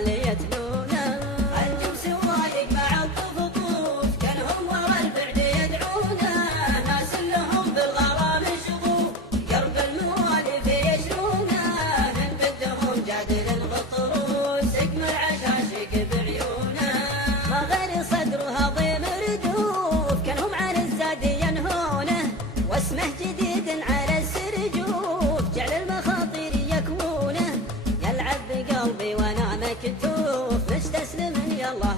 الجمال يتلونه. الجوس وايق مع الطفطوف كانهم ورا البعد يدعونه. ناس لهم بالغرام شغوف قرب الموالف يجرونه. من بدهم جادل الغطروس سقم العشاشق بعيونه. ما غير صدرها ضيم ردوف كانهم عن الزاد ينهونه. واسمه جديد على السرجوف جعل المخاطر يكونه. يلعب بقلبي وانا مكتوف مستسلم يالله